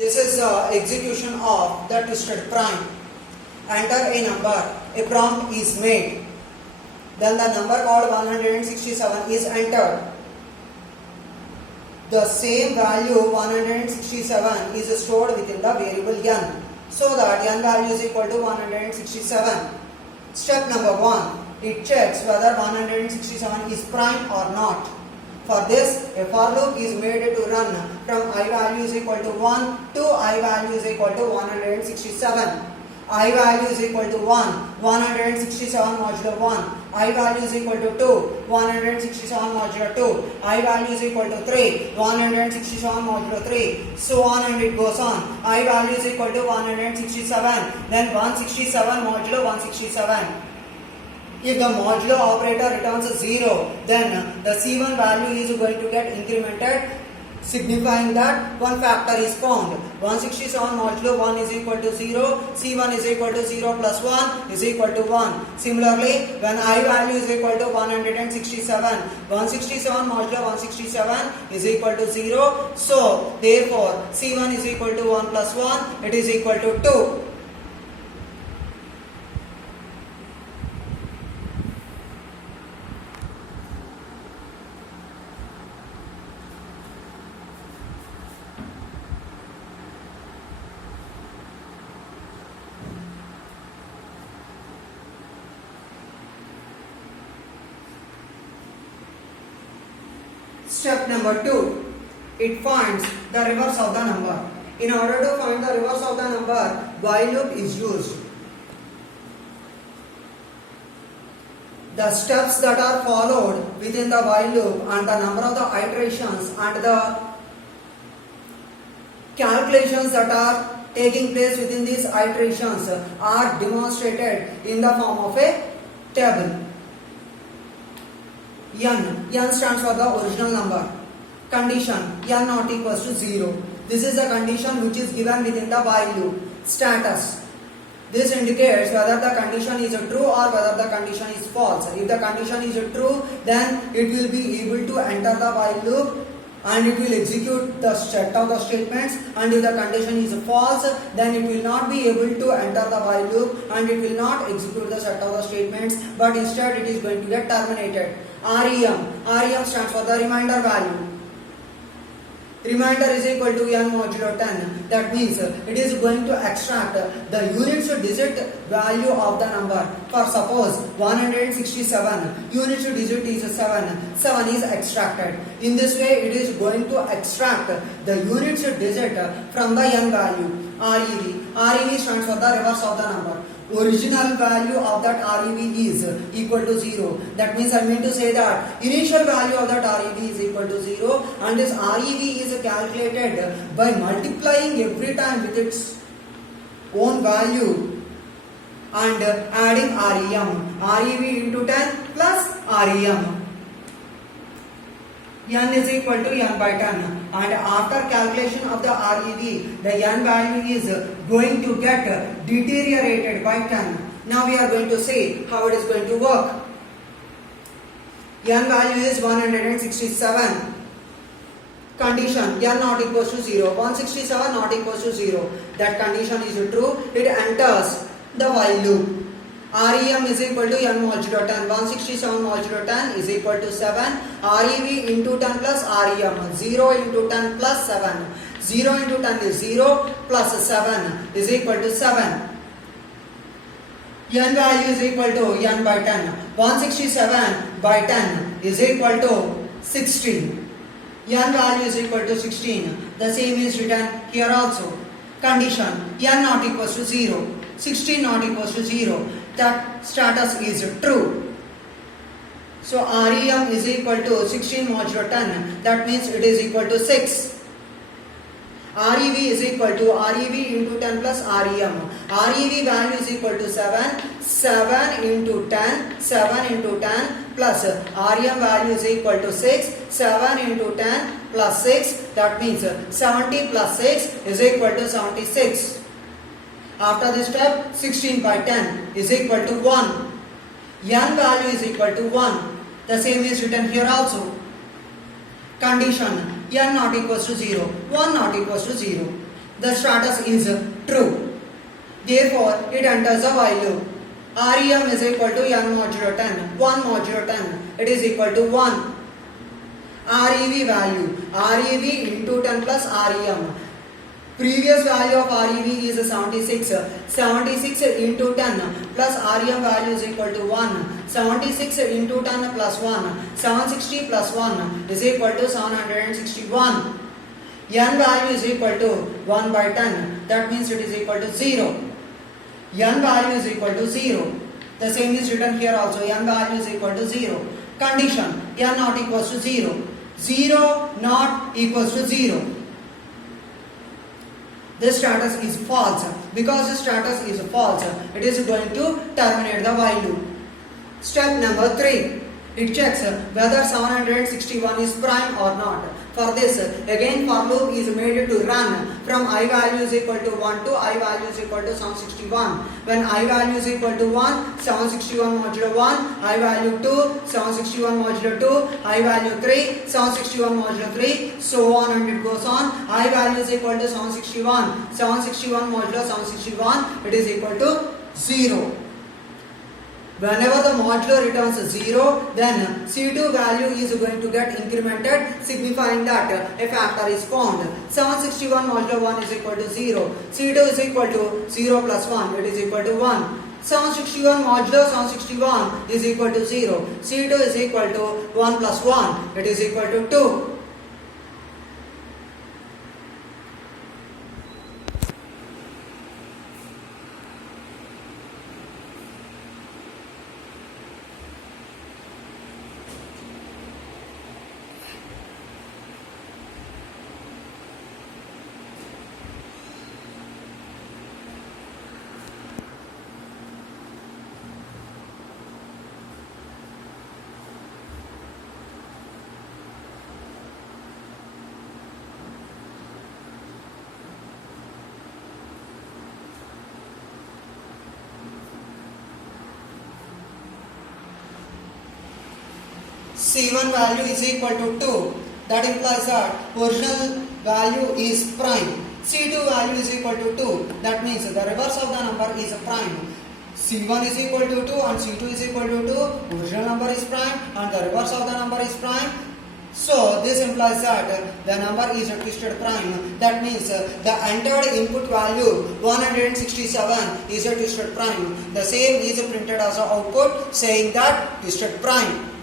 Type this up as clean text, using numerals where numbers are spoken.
This is execution of the twisted prime. Enter a number. A prompt is made. Then the number called 167 is entered. The same value 167 is stored within the variable n. So that n value is equal to 167. Step number 1. It checks whether 167 is prime or not. For this, a for loop is made to run from I value is equal to 1 to I value is equal to 167. I value is equal to 1, 167 modulo 1. I value is equal to 2, 167 modulo 2. I value is equal to 3, 167 modulo 3. So on and it goes on. I value is equal to 167. Then 167 modulo 167. If the modulo operator returns 0, then the C1 value is going to get incremented, signifying that one factor is found. 167 modulo 1 is equal to 0, C1 is equal to 0 plus 1 is equal to 1. Similarly, when I value is equal to 167, 167 modulo 167 is equal to 0. So, therefore, C1 is equal to 1 plus 1, it is equal to 2. Step number 2. It finds the reverse of the number. In order to find the reverse of the number, while loop is used. The steps that are followed within the while loop and the number of the iterations and the calculations that are taking place within these iterations are demonstrated in the form of a table. N stands for the original number. Condition n not equals to 0. This is the condition which is given within the while loop. Status. This indicates whether the condition is true or whether the condition is false. If the condition is true, then it will be able to enter the while loop and it will execute the set of the statements, and if the condition is false, then it will not be able to enter the while loop and it will not execute the set of the statements, but instead it is going to get terminated. REM stands for the remainder value. Remainder is equal to n modulo 10. That means it is going to extract the units digit value of the number. For suppose 167, units digit is 7. 7 is extracted. In this way, it is going to extract the units digit from the n value. REV stands for the reverse of the number. Original value of that REV is equal to 0. That means I mean to say that initial value of that REV is equal to 0, and this REV is calculated by multiplying every time with its own value and adding REM. REV into 10 plus REM. N is equal to n by 10, and after calculation of the REV, the n value is going to get deteriorated by 10. Now we are going to see how it is going to work. N value is 167. Condition n not equals to 0. 167 not equals to 0. That condition is true. It enters the while loop. REM is equal to n modulo 10. 167 modulo 10 is equal to 7. REV into 10 plus REM. 0 into 10 plus 7. 0 into 10 is 0 plus 7 is equal to 7. N value is equal to n by 10. 167 by 10 is equal to 16. N value is equal to 16. The same is written here also. Condition n not equals to 0. 16 not equals to 0. That status is true. So REM is equal to 16 modulo 10. That means it is equal to 6. REV is equal to REV into 10 plus REM. REV value is equal to 7. 7 into 10. 7 into 10 plus REM value is equal to 6. 7 into 10 plus 6. That means 70 plus 6 is equal to 76. After this step, 16 by 10 is equal to 1. N value is equal to 1. The same is written here also. Condition n not equals to 0, 1 not equals to 0. The status is true. Therefore, it enters the while loop. REM is equal to n modulo 10. 1 modulo 10. It is equal to 1. REV value. REV into 10 plus REM. Previous value of REV is 76. 76 into 10 plus REM value is equal to 1. 76 into 10 plus 1. 760 plus 1 is equal to 761. N value is equal to 1 by 10. That means it is equal to 0. N value is equal to 0. The same is written here also. N value is equal to 0. Condition. N not equals to 0. 0 not equals to 0. This status is false. Because the status is false, it is going to terminate the while loop. Step number 3. It checks whether 761 is prime or not. For this, again for loop is made to run from I value is equal to 1 to I value is equal to 761. When I value is equal to 1, 761 modulo 1, I value 2, 761 modulo 2, I value 3, 761 modulo 3, so on and it goes on. I value is equal to 761, 761 modulo 761, it is equal to 0. Whenever the modulo returns 0, then C2 value is going to get incremented, signifying that a factor is found. 761 modulo 1 is equal to 0. C2 is equal to 0 plus 1, it is equal to 1. 761 modulo 761 is equal to 0. C2 is equal to 1 plus 1, it is equal to 2. C1 value is equal to 2. That implies that original value is prime. C2 value is equal to 2. That means the reverse of the number is a prime. C1 is equal to 2 and C2 is equal to 2. Original number is prime and the reverse of the number is prime. So this implies that the number is a twisted prime. That means the entered input value 167 is a twisted prime. The same is printed as an output saying that twisted prime.